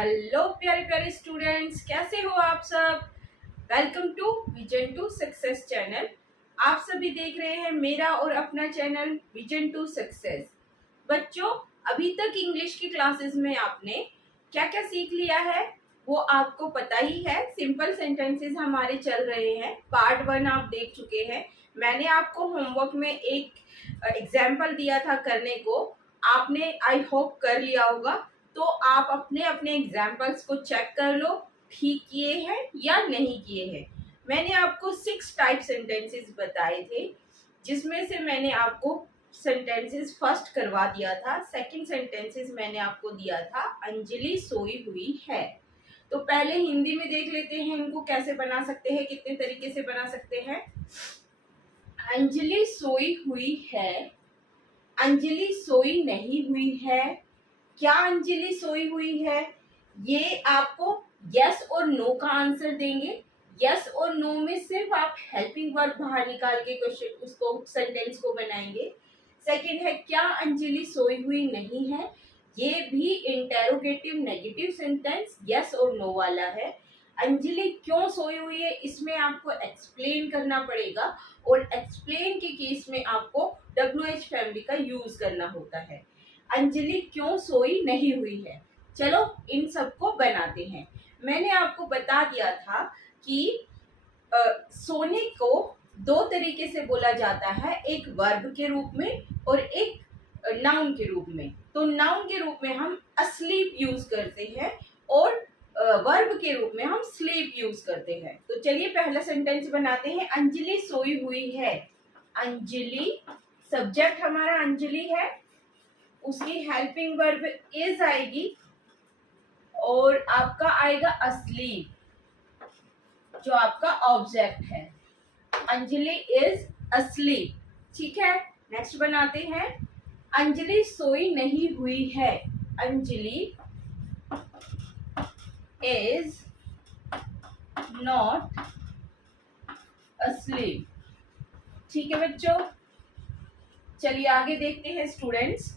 Hello प्यारे प्यारे students, कैसे हो आप सब। Welcome to vision to success channel. आप सभी देख रहे हैं मेरा और अपना चैनल विजन टू सक्सेस। बच्चों, अभी तक इंग्लिश की क्लासेस में आपने क्या क्या सीख लिया है वो आपको पता ही है। सिंपल सेंटेंसेस हमारे चल रहे हैं। पार्ट 1 आप देख चुके हैं। मैंने आपको होमवर्क में एक एग्जाम्पल दिया था करने को, आपने आई होप कर लिया होगा। तो आप अपने अपने एग्जाम्पल्स को चेक कर लो, ठीक किए हैं या नहीं किए हैं। मैंने आपको 6 टाइप सेंटेंसेस बताए थे, जिसमें से मैंने आपको सेंटेंसेस फर्स्ट करवा दिया था। सेकंड सेंटेंसेस मैंने आपको दिया था अंजलि सोई हुई है। तो पहले हिंदी में देख लेते हैं इनको कैसे बना सकते हैं, कितने तरीके से बना सकते हैं। अंजलि सोई हुई है, अंजलि सोई नहीं हुई है। क्या अंजलि सोई हुई है, ये आपको यस और नो का आंसर देंगे। यस और नो में सिर्फ आप हेल्पिंग वर्ब बाहर निकाल के क्वेश्चन उसको सेंटेंस को बनाएंगे। सेकंड है क्या अंजलि सोई हुई नहीं है, ये भी इंटेरोगेटिव नेगेटिव सेंटेंस यस और नो वाला है। अंजलि क्यों सोई हुई है, इसमें आपको एक्सप्लेन करना पड़ेगा, और एक्सप्लेन के केस में आपको WH फैमिली का यूज करना होता है। अंजलि क्यों सोई नहीं हुई है, चलो इन सबको बनाते हैं। मैंने आपको बता दिया था कि सोने को दो तरीके से बोला जाता है, एक वर्ब के रूप में और एक नाउन के रूप में। तो नाउन के रूप में हम अस्लीप यूज करते हैं और वर्ब के रूप में हम स्लीप यूज करते हैं। तो चलिए पहला सेंटेंस बनाते हैं। अंजलि सोई हुई है। अंजलि, सब्जेक्ट हमारा अंजलि है, उसकी हेल्पिंग वर्ब इज आएगी और आपका आएगा अस्लीप, जो आपका ऑब्जेक्ट है। अंजलि इज अस्लीप, ठीक है। नेक्स्ट बनाते हैं। अंजलि सोई नहीं हुई है। अंजलि इज नॉट अस्लीप, ठीक है बच्चों। चलिए आगे देखते हैं स्टूडेंट्स।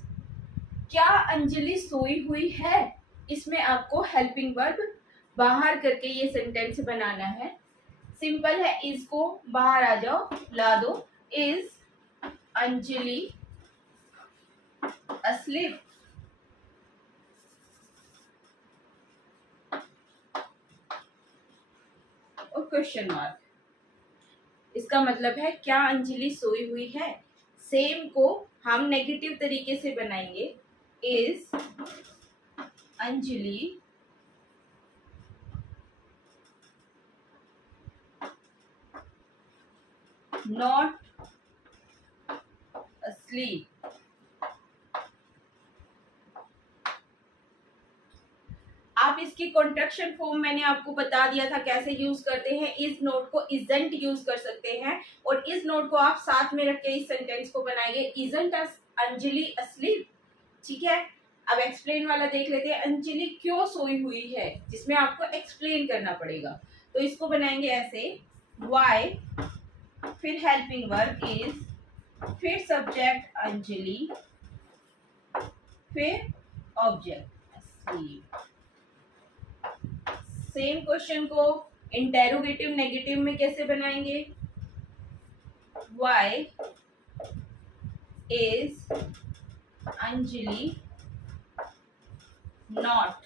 क्या अंजलि सोई हुई है, इसमें आपको हेल्पिंग वर्ब बाहर करके ये सेंटेंस बनाना है। सिंपल है, इसको बाहर आ जाओ, ला दो। इज अंजलि अस्लीप, और क्वेश्चन मार्क। इसका मतलब है क्या अंजलि सोई हुई है। सेम को हम नेगेटिव तरीके से बनाएंगे। Is Anjali not asleep। आप इसकी कॉन्ट्रैक्शन फॉर्म मैंने आपको बता दिया था कैसे यूज करते हैं। इस नोट को इजंट यूज कर सकते हैं, और इस नोट को आप साथ में रख के इस सेंटेंस को बनाएंगे। इजंट अंजलि asleep, ठीक है। अब एक्सप्लेन वाला देख लेते हैं। अंजलि क्यों सोई हुई है, जिसमें आपको एक्सप्लेन करना पड़ेगा। तो इसको बनाएंगे ऐसे, why, फिर हेल्पिंग वर्ब इज, फिर सब्जेक्ट अंजलि, फिर ऑब्जेक्ट asleep। सेम क्वेश्चन को इंटेरोगेटिव नेगेटिव में कैसे बनाएंगे। Why is Anjali not,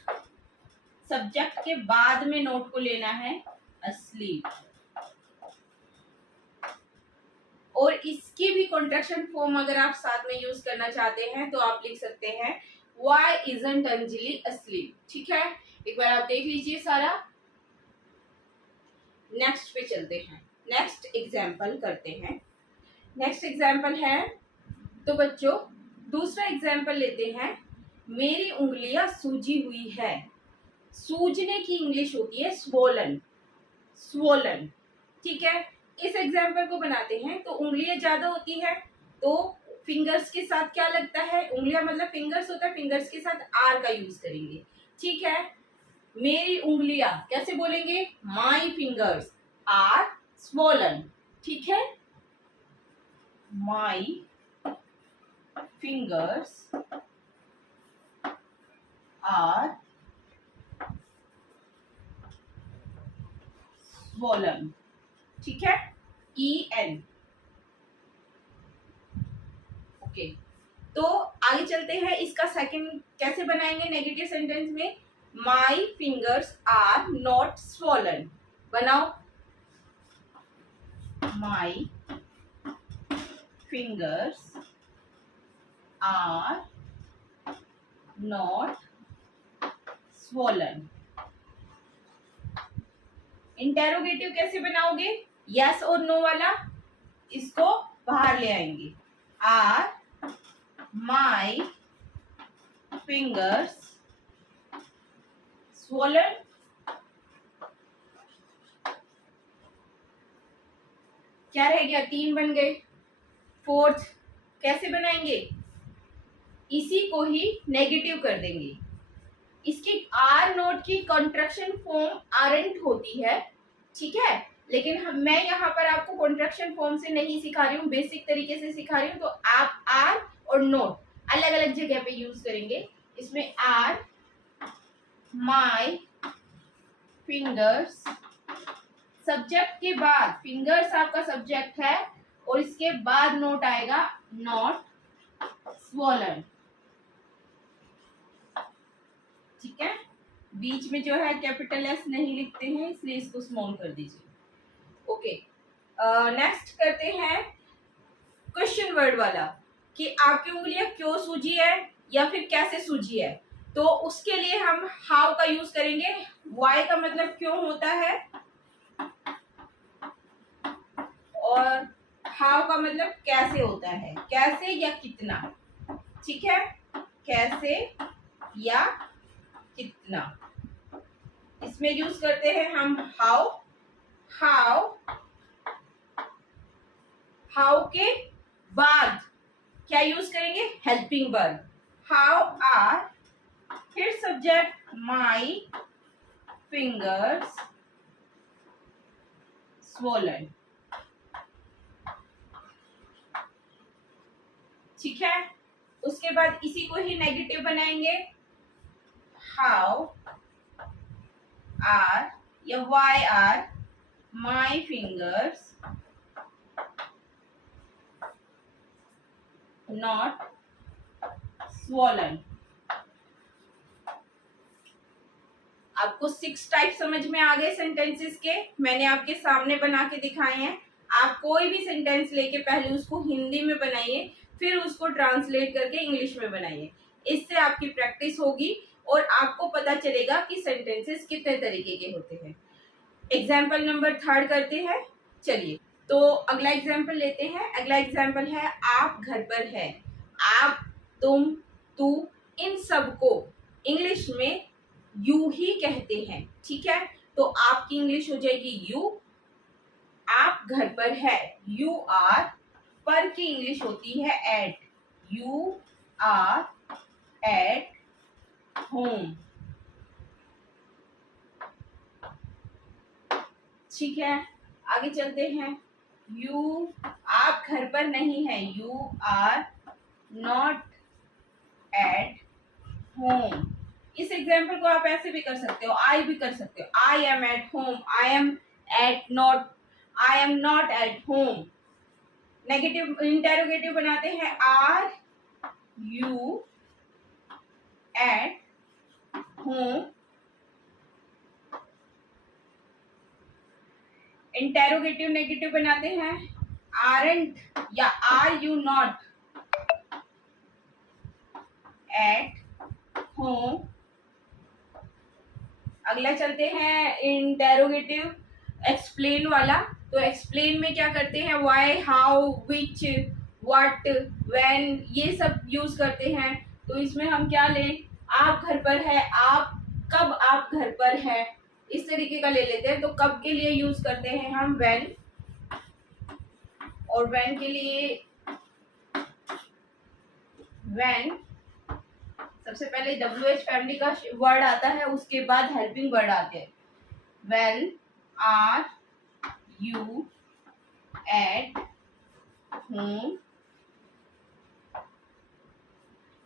subject के बाद में नोट को लेना है asleep। और इसकी भी कॉन्ट्रैक्शन फॉर्म अगर आप साथ में यूज करना चाहते हैं तो आप लिख सकते हैं Why isn't अंजलि asleep, ठीक है। एक बार आप देख लीजिए सारा। नेक्स्ट पे चलते हैं, नेक्स्ट एग्जाम्पल करते हैं। नेक्स्ट एग्जाम्पल है, तो बच्चों दूसरा एग्जाम्पल लेते हैं। मेरी उंगलियां सूजी हुई है। सूजने की इंग्लिश होती है स्वोलन, स्वोलन, ठीक है। इस एग्जाम्पल को बनाते हैं। तो उंगलियां ज्यादा होती है तो फिंगर्स के साथ क्या लगता है, उंगलियां मतलब फिंगर्स होता है, फिंगर्स के साथ आर का यूज करेंगे, ठीक है। मेरी उंगलियां कैसे बोलेंगे, माई फिंगर्स आर स्वोलन, ठीक है। माई फिंगर्स आर स्वॉलन, ठीक है, EN। ओके, तो आगे चलते हैं, इसका सेकंड कैसे बनाएंगे नेगेटिव सेंटेंस में। My fingers are not swollen, बनाओ। My fingers are not swollen. Interrogative कैसे बनाओगे, यस और नो वाला, इसको बाहर ले आएंगे। आर माई फिंगर्स स्वॉलन, क्या रह गया, 3 बन गए। फोर्थ कैसे बनाएंगे, इसी को ही नेगेटिव कर देंगे। इसकी आर नोट की कॉन्ट्रैक्शन फॉर्म आरंट होती है, ठीक है, लेकिन मैं यहाँ पर आपको कॉन्ट्रैक्शन फॉर्म से नहीं सिखा रही हूँ, बेसिक तरीके से सिखा रही हूँ। तो आप आर और नोट अलग अलग जगह पे यूज करेंगे। इसमें आर माई फिंगर्स, सब्जेक्ट के बाद फिंगर्स आपका सब्जेक्ट है और इसके बाद नोट आएगा नॉट स्वॉलन, ठीक है। बीच में जो है कैपिटल एस नहीं लिखते हैं, इसलिए इसको स्मॉल कर दीजिए। ओके, नेक्स्ट करते हैं क्वेश्चन वर्ड वाला, कि आपकी उंगलियां क्यों सूजी है या फिर कैसे सूजी है। तो उसके लिए हम हाउ का यूज करेंगे। वाई का मतलब क्यों होता है और हाउ का मतलब कैसे होता है, कैसे या कितना, ठीक है, कैसे या कितना। इसमें यूज करते हैं हम हाउ। हाउ, हाउ के बाद क्या यूज करेंगे, हेल्पिंग वर्ब। हाउ आर, फिर सब्जेक्ट माई फिंगर्स स्वॉलन, ठीक है। उसके बाद इसी को ही नेगेटिव बनाएंगे। हाउ आर या why are my fingers not swollen. आपको 6 टाइप समझ में आ गए सेंटेंसेस के, मैंने आपके सामने बना के दिखाए हैं। आप कोई भी सेंटेंस लेके पहले उसको हिंदी में बनाइए, फिर उसको ट्रांसलेट करके इंग्लिश में बनाइए। इससे आपकी प्रैक्टिस होगी और आपको पता चलेगा कि सेंटेंसेस कितने तरीके के होते हैं। एग्जाम्पल नंबर 3 करते हैं, चलिए। तो अगला एग्जाम्पल लेते हैं। अगला एग्जाम्पल है, आप घर पर है। आप, तुम, तू, इन सबको इंग्लिश में यू ही कहते हैं, ठीक है। तो आपकी इंग्लिश हो जाएगी यू। आप घर पर है, यू आर। पर की इंग्लिश होती है at, you are at home, ठीक है। आगे चलते हैं। यू, आप घर पर नहीं है, you are not at home. इस एग्जाम्पल को आप ऐसे भी कर सकते हो, आई भी कर सकते हो। I am at home, I am at not, I am not at home. Negative interrogative बनाते हैं, are you at home. Interrogative negative बनाते हैं, आरंट या are you not at home. अगला चलते हैं इंटेरोगेटिव एक्सप्लेन वाला। तो एक्सप्लेन में क्या करते हैं, why, how, which, what, when, ये सब यूज करते हैं। तो इसमें हम क्या लें, आप घर पर है, आप कब आप घर पर है, इस तरीके का ले लेते हैं। तो कब के लिए यूज करते हैं हम व्हेन, और व्हेन के लिए व्हेन सबसे पहले WH फैमिली का वर्ड आता है, उसके बाद हेल्पिंग वर्ड आते हैं। When are you at home.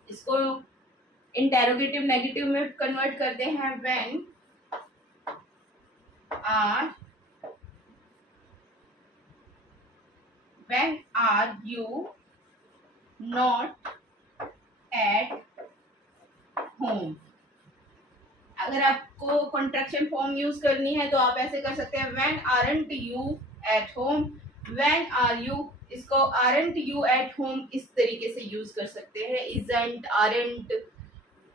इसको इंटेरोगेटिव नेगेटिव में कन्वर्ट करते हैं, when are when are you not at home. अगर आपको कॉन्ट्रैक्शन फॉर्म यूज करनी है तो आप ऐसे कर सकते हैं, when aren't you at home, when are you, इसको आरंट यू एट होम इस तरीके से यूज कर सकते हैं, इजंट, आरंट,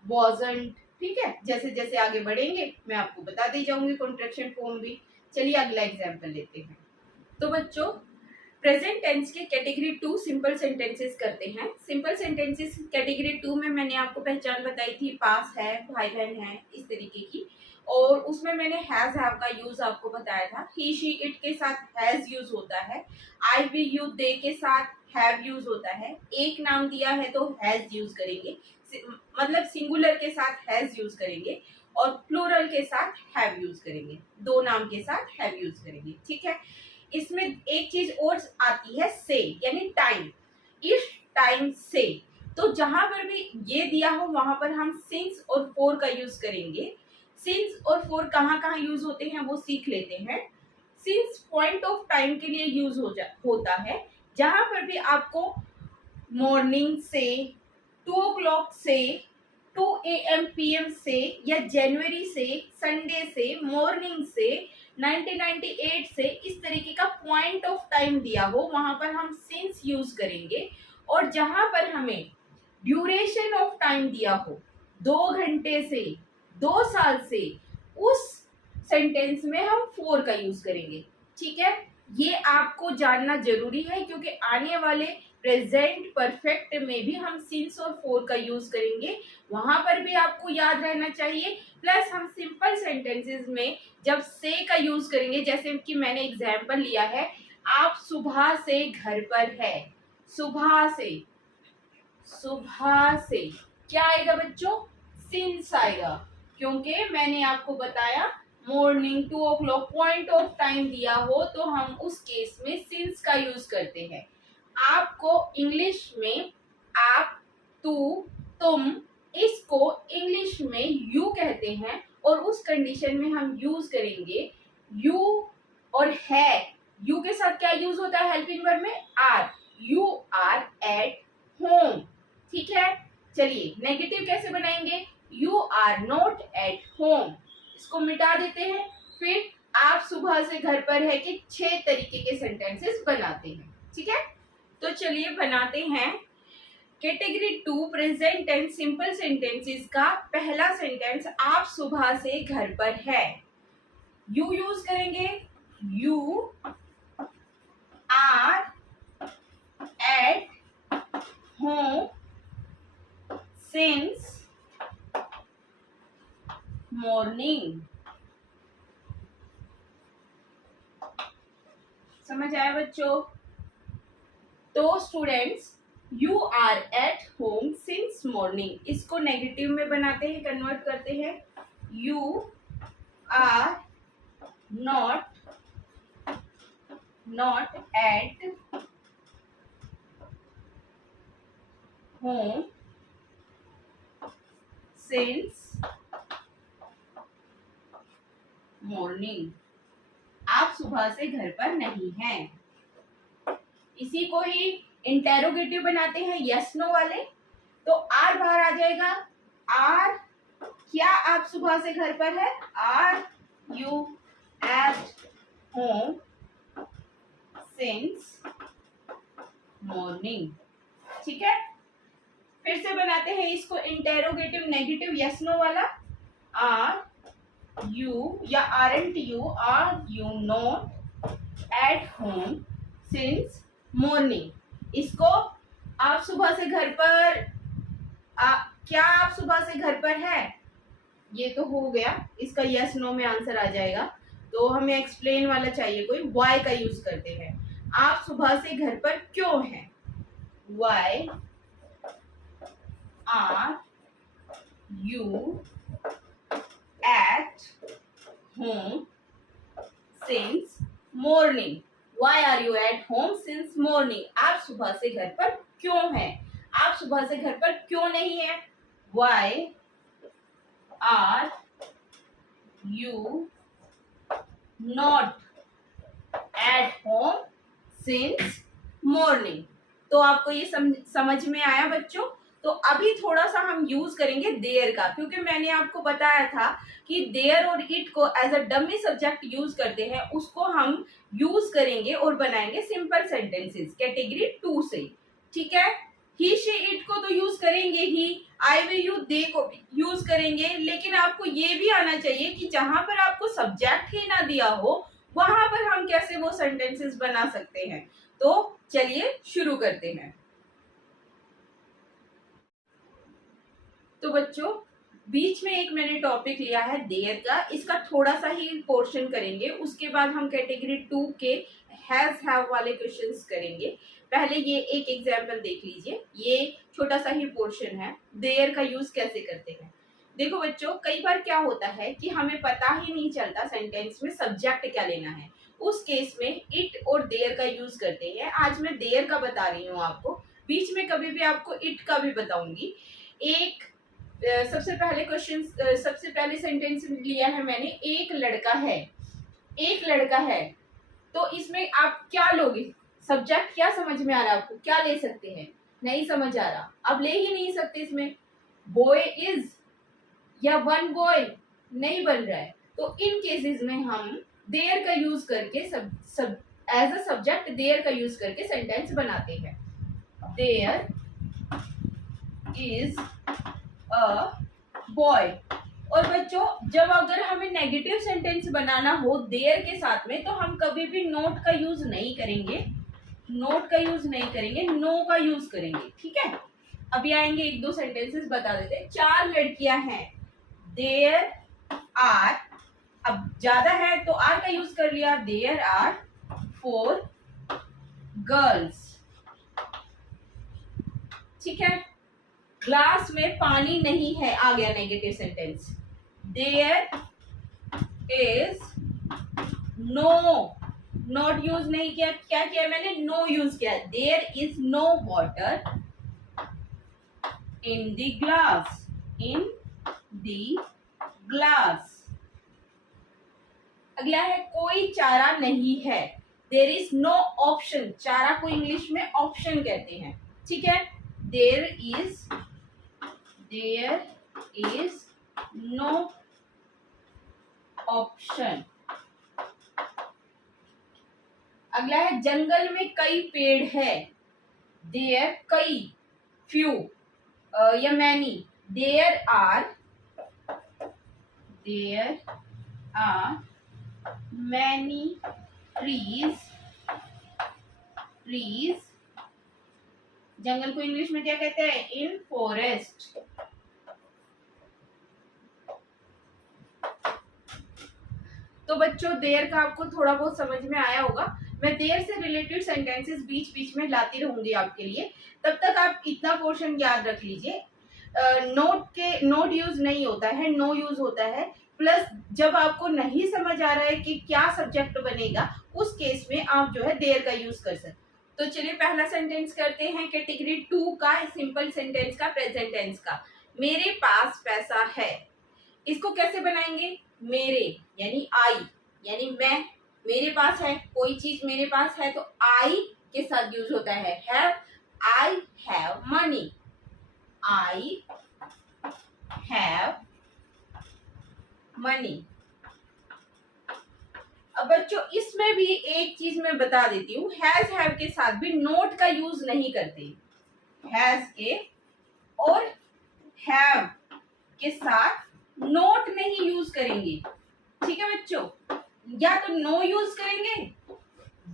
वॉजंट। ठीक है, जैसे जैसे आगे बढ़ेंगे मैं आपको बताती जाऊंगी कॉन्ट्रैक्शन फॉर्म भी। चलिए अगला एग्जाम्पल लेते हैं। तो बच्चों, प्रेजेंट टेंस के कैटेगरी 2 सिंपल सेंटेंसेस करते हैं। सिंपल सेंटेंसेस कैटेगरी 2 में मैंने आपको पहचान बताई थी, पास है, भाई बहन है, इस तरीके की। और उसमें मैंने हैज हैव का यूज आपको बताया था। ही शी इट के साथ हैज यूज होता है, आई वी यू दे के साथ हैव यूज होता है। एक नाम दिया है तो हैज यूज करेंगे, मतलब सिंगुलर के साथ हैज यूज करेंगे और प्लूरल के साथ हैव यूज करेंगे, दो नाम के साथ हैव यूज करेंगे। ठीक है, इसमें एक चीज और आती है से, यानी टाइम। इस टाइम से, तो जहां पर भी ये दिया हो वहां पर हम सिंस और फॉर का यूज करेंगे। सिंस और फॉर कहाँ कहाँ यूज होते हैं वो सीख लेते हैं। सिंस पॉइंट ऑफ टाइम के लिए यूज होता है, जहां पर भी आपको मॉर्निंग से, 2 o'clock से, 2 AM PM से, या जनवरी से, संडे से, मॉर्निंग से, 1998 से, इस तरीके का पॉइंट ऑफ टाइम दिया हो वहां पर हम सिंस यूज करेंगे। और जहां पर हमें ड्यूरेशन ऑफ टाइम दिया हो, 2 घंटे से, 2 साल से, उस सेंटेंस में हम फॉर का यूज करेंगे। ठीक है, ये आपको जानना जरूरी है क्योंकि आने वाले प्रेजेंट परफेक्ट में भी हम सिंस और फॉर का यूज करेंगे, वहां पर भी आपको याद रहना चाहिए। प्लस हम सिंपल सेंटेंसेस में जब से का यूज करेंगे, जैसे कि मैंने एग्जाम्पल लिया है, आप सुबह से घर पर है, सुबह से, सुबह से क्या आएगा बच्चों, सिंस आएगा, क्योंकि मैंने आपको बताया morning, 2 o'clock point of time दिया हो तो हम उस केस में सिंस का यूज करते हैं। आपको इंग्लिश में आप, तू, तुम, इसको इंग्लिश में यू कहते हैं और उस कंडीशन में हम यूज करेंगे यू और है। यू के साथ क्या यूज होता है हेल्पिंग वर्ब में, are, you are at home. ठीक है, चलिए नेगेटिव कैसे बनाएंगे, you are not at home, इसको मिटा देते हैं। फिर आप सुबह से घर पर है कि 6 तरीके के सेंटेंसेस बनाते हैं। ठीक है, तो चलिए बनाते हैं category 2 present tense simple sentences का पहला सेंटेंस, आप सुबह से घर पर है। यू यूज करेंगे, you are at home since morning. समझ आया बच्चों? तो students, you are at home since morning, इसको नेगेटिव में बनाते हैं, कन्वर्ट करते हैं, you are not at home since morning, आप सुबह से घर पर नहीं हैं। इसी को ही इंटेरोगेटिव बनाते हैं, यस नो वाले, तो आर बाहर आ जाएगा, आर, क्या आप सुबह से घर पर है, are you at home since morning. ठीक है, फिर से बनाते हैं इसको इंटेरोगेटिव नेगेटिव यस नो वाला, आर यू या aren't you, are you not at home since morning. इसको आप सुबह से घर पर, क्या आप सुबह से घर पर है, ये तो हो गया, इसका यस नो में आंसर आ जाएगा। तो हमें एक्सप्लेन वाला चाहिए कोई, वाई का यूज करते हैं, आप सुबह से घर पर क्यों हैं, why are you at home since morning, why are you at home since morning, आप सुबह से घर पर क्यों हैं, आप सुबह से घर पर क्यों नहीं है, why are you not at home since morning. तो आपको ये समझ में आया बच्चों? तो अभी थोड़ा सा हम यूज करेंगे देयर का, क्योंकि मैंने आपको बताया था कि देयर और इट को as a dummy subject use करते हैं, उसको हम यूज करेंगे और बनाएंगे सिंपल सेंटेंसेस कैटेगरी 2 से। ठीक है, ही शी इट को तो यूज करेंगे ही, आई वी यू दे को भी यूज करेंगे, लेकिन आपको ये भी आना चाहिए कि जहां पर आपको सब्जेक्ट ही ना दिया हो वहां पर हम कैसे वो सेंटेंसेस बना सकते हैं। तो चलिए शुरू करते हैं। तो बच्चों, बीच में एक मैंने टॉपिक लिया है देयर का, इसका थोड़ा सा ही पोर्शन करेंगे, उसके बाद हम कैटेगरी 2 के हैज हैव वाले क्वेश्चंस करेंगे। पहले ये एक एग्जांपल देख लीजिए, ये छोटा सा ही पोर्शन है, देयर का यूज कैसे करते हैं। देखो बच्चों, कई बार क्या होता है कि हमें पता ही नहीं चलता सेंटेंस में सब्जेक्ट क्या लेना है, उस केस में इट और देयर का यूज करते हैं। आज मैं देयर का बता रही हूँ आपको, बीच में कभी भी आपको इट का भी बताऊंगी। एक सबसे पहले क्वेश्चन, सबसे पहले सेंटेंस लिया है मैंने, एक लड़का है। एक लड़का है, तो इसमें आप क्या लोगे? सब्जेक्ट क्या समझ में आ रहा है आपको? क्या ले सकते हैं? नहीं समझ आ रहा, अब ले ही नहीं सकते इसमें। बॉय इज या वन बॉय नहीं बन रहा है, तो इन केसेस में हम देयर का यूज करके सब एज अ सब्जेक्ट देयर का यूज करके सेंटेंस बनाते हैं। There is a boy. और बच्चों, जब अगर हमें नेगेटिव सेंटेंस बनाना हो देयर के साथ में, तो हम कभी भी नोट का यूज नहीं करेंगे, नोट का यूज नहीं करेंगे, नो का यूज करेंगे। ठीक है, अभी आएंगे एक दो सेंटेंसेस बता देते हैं। 4 लड़कियां हैं, देयर आर, अब ज्यादा है तो आर का यूज कर लिया, देयर आर 4 गर्ल्स। ठीक है, ग्लास में पानी नहीं है, आ गया negative sentence. There is no, not use नहीं किया, क्या किया मैंने? नो यूज किया। There is no water in the glass, in the glass. अगला है कोई चारा नहीं है, देयर इज नो ऑप्शन। चारा को इंग्लिश में ऑप्शन कहते हैं। ठीक है, देयर इज नो ऑप्शन। अगला है जंगल में कई पेड़ है, देयर कई, फ्यू या many. There are many trees. जंगल को इंग्लिश में क्या कहते हैं? In forest. तो बच्चों, देयर का आपको थोड़ा बहुत समझ में आया होगा। मैं देयर से रिलेटेड सेंटेंसेस बीच बीच में लाती रहूंगी आपके लिए, तब तक आप इतना पोर्शन याद रख लीजिए। नोट यूज नहीं होता है, नो यूज होता है। प्लस जब आपको नहीं समझ आ रहा है कि क्या सब्जेक्ट बनेगा, उस केस में आप जो है देयर का यूज कर सकते। तो चलिए पहला सेंटेंस करते हैं कैटेगरी 2 का, सिंपल सेंटेंस का, प्रेजेंट टेंस का। मेरे पास पैसा है, इसको कैसे बनाएंगे? मेरे यानी आई, यानी मैं, मेरे पास है कोई चीज, मेरे पास है, तो आई के साथ यूज होता है have. I have money, I have money. अब बच्चों, इसमें भी एक चीज मैं बता देती हूँ, हैज हैव के साथ भी नोट का यूज नहीं करते। हैज के और हैव के साथ नोट नहीं यूज करेंगे। ठीक है बच्चों, या तो नो यूज करेंगे,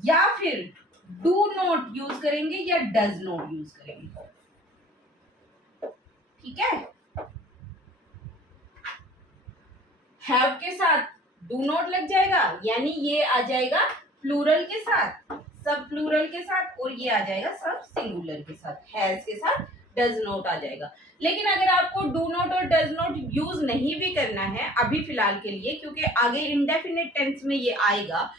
या फिर डू नॉट यूज करेंगे, या डज नॉट यूज करेंगे। ठीक है, हैव के साथ डू नॉट लग जाएगा, यानी ये आ जाएगा प्लूरल के साथ, सब प्लूरल के साथ, और ये आ जाएगा सब सिंगुलर के साथ। हैज के साथ डज नॉट आ जाएगा। लेकिन अगर आपको डू नॉट और डज नॉट यूज नहीं भी करना है अभी फिलहाल के लिए, क्योंकि आगे इंडेफिनिट टेंस में ये आएगा,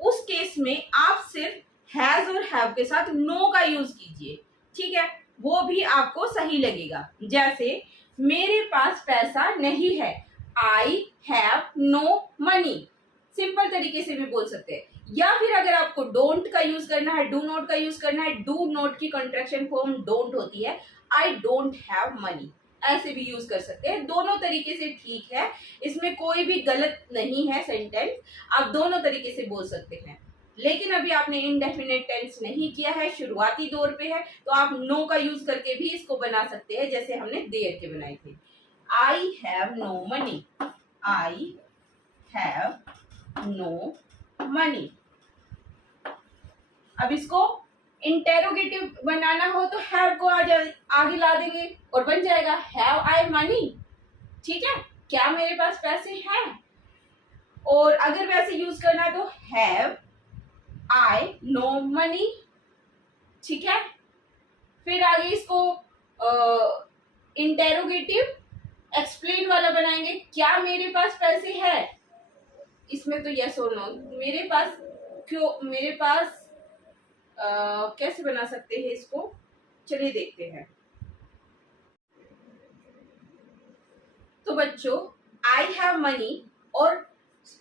उस केस में आप सिर्फ हैज और हैव के साथ नो का यूज कीजिए। ठीक है, वो भी आपको सही लगेगा। जैसे मेरे पास पैसा नहीं है, I have no money. Simple तरीके से भी बोल सकते हैं। या फिर अगर आपको डोंट का यूज करना है, डू नॉट का यूज करना है, डू नॉट की कंट्रैक्शन फॉर्म डोंट होती है, आई डोंट हैव मनी, ऐसे भी यूज कर सकते हैं। दोनों तरीके से ठीक है, इसमें कोई भी गलत नहीं है सेंटेंस, आप दोनों तरीके से बोल सकते हैं। लेकिन अभी आपने इनडेफिनेट टेंस नहीं किया है, शुरुआती दौर पे है, तो आप नो का यूज करके भी इसको बना सकते हैं, जैसे हमने देयर के बनाए थे। I have no money, I have no money. अब इसको इंटेरोगेटिव बनाना हो तो हैव को आगे ला देंगे और बन जाएगा हैव आई मनी। ठीक है, क्या मेरे पास पैसे हैं। और अगर वैसे यूज करना है तो हैव आई नो मनी। ठीक है, फिर आगे इसको इंटेरोगेटिव एक्सप्लेन वाला बनाएंगे, क्या मेरे पास पैसे हैं। इसमें तो यस और नो, मेरे पास क्यों, मेरे पास कैसे बना सकते हैं इसको, चलिए देखते हैं। तो बच्चों, आई हैव मनी और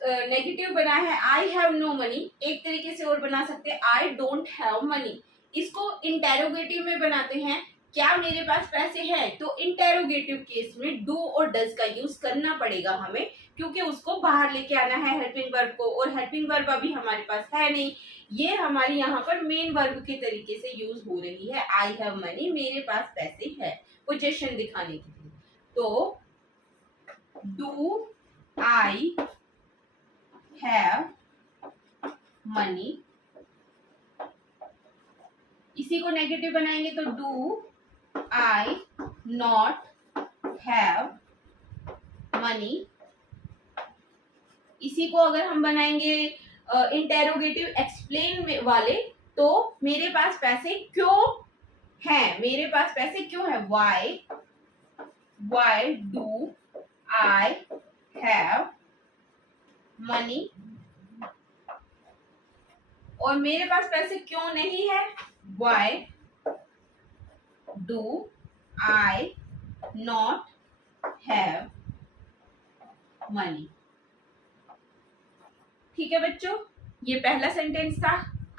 नेगेटिव बना है आई हैव नो मनी, एक तरीके से और बना सकते हैं आई डोंट हैव मनी। इसको इंटेरोगेटिव में बनाते हैं, क्या मेरे पास पैसे हैं, तो इंटेरोगेटिव केस में डू और डज का यूज करना पड़ेगा हमें, क्योंकि उसको बाहर लेके आना है हेल्पिंग वर्ब को, और हेल्पिंग वर्ब अभी हमारे पास है नहीं, ये हमारी यहाँ पर मेन वर्ब के तरीके से यूज हो रही है। आई हैव मनी, मेरे पास पैसे है, पोजीशन दिखाने के लिए। तो डू आई हैव मनी, इसी को नेगेटिव बनाएंगे तो do I not have money. इसी को अगर हम बनाएंगे इंटेरोगेटिव एक्सप्लेन वाले, तो मेरे पास पैसे क्यों हैं, मेरे पास पैसे क्यों है, why do I have money. और मेरे पास पैसे क्यों नहीं है, why do I not have money. ठीक है बच्चों, ये पहला सेंटेंस था।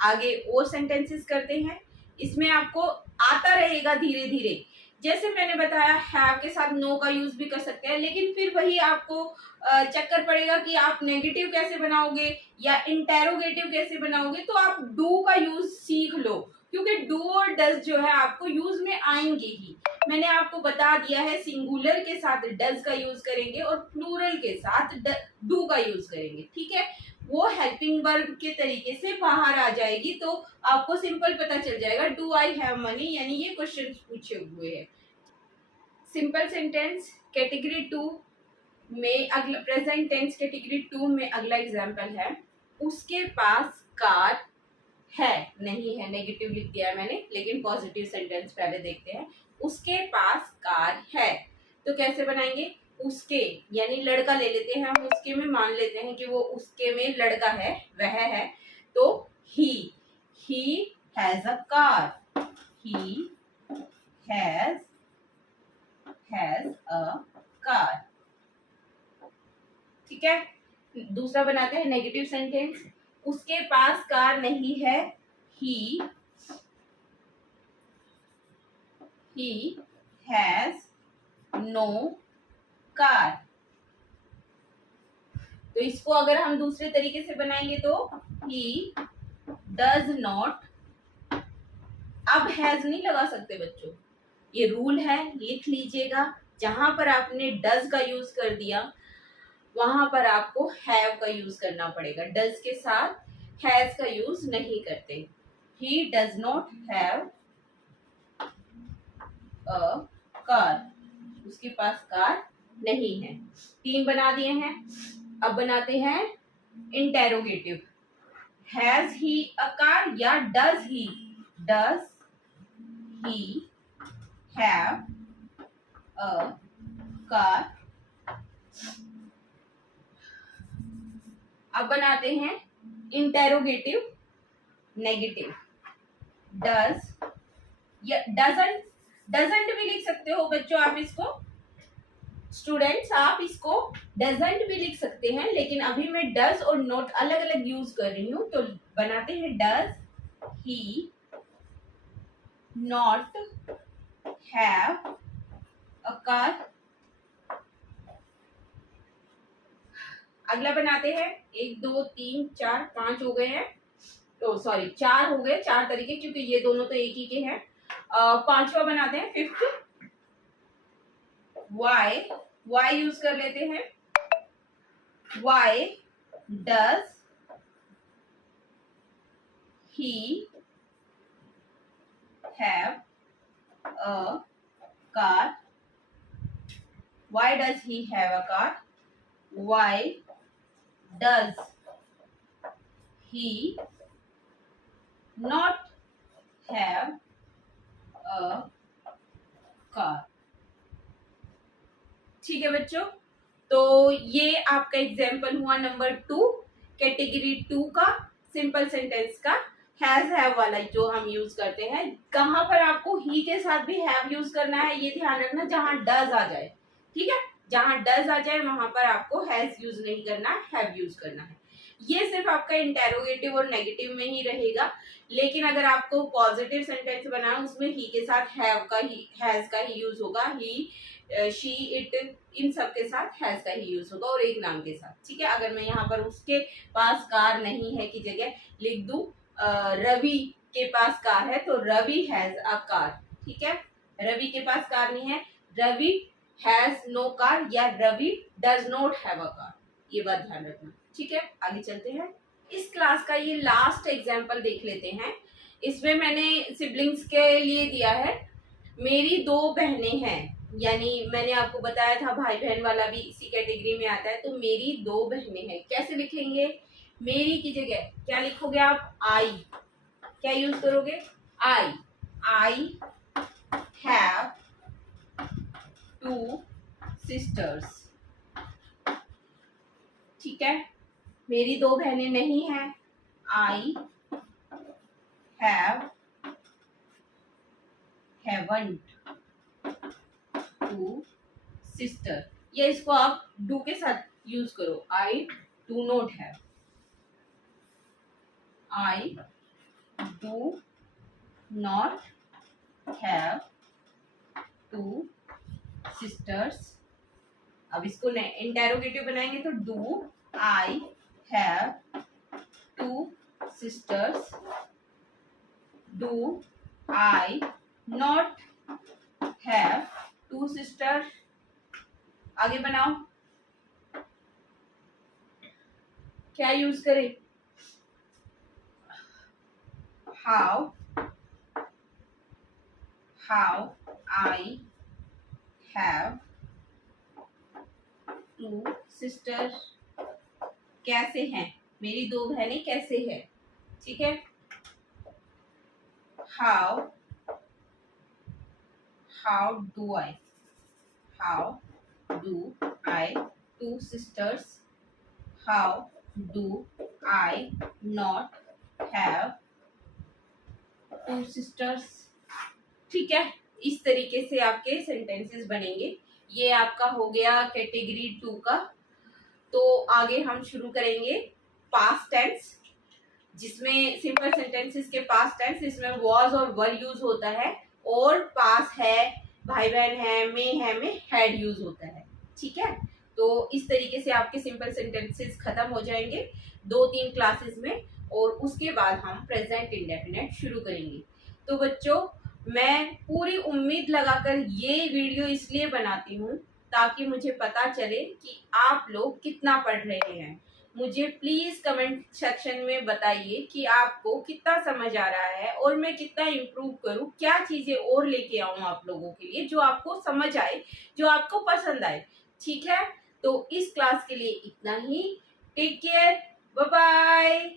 आगे और सेंटेंसेस करते हैं, इसमें आपको आता रहेगा धीरे धीरे। जैसे मैंने बताया, हैव के साथ नो का यूज भी कर सकते हैं, लेकिन फिर वही आपको चक्कर पड़ेगा कि आप नेगेटिव कैसे बनाओगे या इंटेरोगेटिव कैसे बनाओगे। तो आप डू का यूज सीख लो, क्योंकि डू और डज जो है आपको यूज में आएंगे ही। मैंने आपको बता दिया है, सिंगुलर के साथ डज का यूज करेंगे और प्लूरल के साथ डू का यूज करेंगे। ठीक है, वो हेल्पिंग वर्ब के तरीके से बाहर आ जाएगी, तो आपको सिंपल पता चल जाएगा डू आई हैव मनी, यानी ये क्वेश्चन पूछे हुए हैं। सिंपल सेंटेंस कैटेगरी 2 में अगला, प्रेजेंट टेंस कैटेगरी 2 में अगला एग्जांपल है, उसके पास कार है, नहीं है, नेगेटिव लिख दिया है मैंने, लेकिन पॉजिटिव सेंटेंस पहले देखते हैं। उसके पास कार है, तो कैसे बनाएंगे, उसके यानी लड़का ले लेते हैं हम, उसके में मान लेते हैं कि वो उसके में लड़का है, वह है, तो he has a car, he has a car. ठीक है, दूसरा बनाते हैं नेगेटिव सेंटेंस, उसके पास कार नहीं है, ही हैज नो कार। तो इसको अगर हम दूसरे तरीके से बनाएंगे तो ही डज नॉट, अब हैज नहीं लगा सकते बच्चों, ये रूल है, लिख लीजिएगा। जहां पर आपने डज का यूज कर दिया, वहां पर आपको हैव का यूज करना पड़ेगा, डज के साथ हैज का यूज नहीं करते। He does not have a car, उसके पास कार नहीं है। 3 बना दिए हैं, अब बनाते हैं interrogative, has he a car या does he have a car. अब बनाते हैं इंटेरोगेटिव नेगेटिव, डज या डजंट भी लिख सकते हो बच्चों आप इसको, स्टूडेंट्स आप इसको डजंट भी लिख सकते हैं, लेकिन अभी मैं डज और नॉट अलग अलग यूज कर रही हूँ। तो बनाते हैं does he not have a car. अगला बनाते हैं, 1 2 3 4 5 हो गए हैं, तो सॉरी 4 हो गए, 4 तरीके, क्योंकि ये दोनों तो एक ही के हैं। पांचवा बनाते हैं, फिफ्थ, वाई यूज कर लेते हैं। Why does he have a car. Why does he have a car. Why does he not have a car. ठीक है बच्चों, तो ये आपका एग्जाम्पल हुआ नंबर 2, कैटेगरी 2 का सिंपल सेंटेंस का हैव वाला जो हम यूज करते हैं। कहां पर आपको ही के साथ भी हैव यूज करना है ये ध्यान रखना, जहां डज आ जाए, ठीक है, जहां डज आ जाए वहां पर आपको हैज यूज नहीं करना है, हैव यूज करना है। ये सिर्फ आपका इंटेरोगेटिव और नेगेटिव में ही रहेगा, लेकिन अगर आपको पॉजिटिव सेंटेंस बनाना उसमें ही के साथ हैव का ही, हैज का ही यूज होगा। ही, शी, इट, इन सब के साथ हैज का ही यूज होगा और एक नाम के साथ, ठीक है। अगर मैं यहाँ पर उसके पास कार नहीं है की जगह लिख दूं रवि के पास कार है, तो रवि हैज अ कार, ठीक है। रवि के पास कार नहीं है, रवि हैज नो कार, या Ravi does not have a car, ये बात ध्यान रखना, ठीक है। आगे चलते हैं, इस क्लास का ये लास्ट एग्जाम्पल देख लेते हैं। इसमें मैंने सिबलिंग्स के लिए दिया है, मेरी 2 बहनें हैं, यानी मैंने आपको बताया था भाई बहन वाला भी इसी कैटेगरी में आता है। तो मेरी 2 बहनें हैं, कैसे लिखेंगे? मेरी की जगह क्या लिखोगे आप? आई। क्या यूज करोगे? आई हैव 2 सिस्टर्स, ठीक है। मेरी 2 बहनें नहीं हैं, आई हैवंट 2 सिस्टर, या इसको आप डू के साथ यूज करो, I do not have, I do not have 2 sisters. अब इसको इंटेरोगेटिव बनाएंगे तो do I have 2 sisters, do I not have 2 sister. आगे बनाओ, क्या यूज करें? How I have 2 sister. कैसे हैं मेरी 2 बहनें, कैसे है, ठीक है। How do I 2 sisters, how do I not have 2 sisters, ठीक है। इस तरीके से आपके सेंटेंसेस बनेंगे। ये आपका हो गया कैटेगरी 2 का। तो आगे हम शुरू करेंगे पास्ट टेंस, जिसमें सिंपल सेंटेंसेस के पास्ट टेंस, इसमें वॉज और वर यूज होता है, और पास है, भाई बहन है, में हैड यूज होता है, ठीक है। तो इस तरीके से आपके सिंपल सेंटेंसेस खत्म हो जाएंगे 2-3 क्लासेस में, और उसके बाद हम प्रेजेंट इंडेफिनेट शुरू करेंगे। तो बच्चों, मैं पूरी उम्मीद लगाकर ये वीडियो इसलिए बनाती हूँ ताकि मुझे पता चले कि आप लोग कितना पढ़ रहे हैं। मुझे प्लीज कमेंट सेक्शन में बताइए कि आपको कितना समझ आ रहा है, और मैं कितना इम्प्रूव करूं, क्या चीजें और लेके आऊं आप लोगों के लिए जो आपको समझ आए, जो आपको पसंद आए, ठीक है। तो इस क्लास के लिए इतना ही। Take care, bye bye.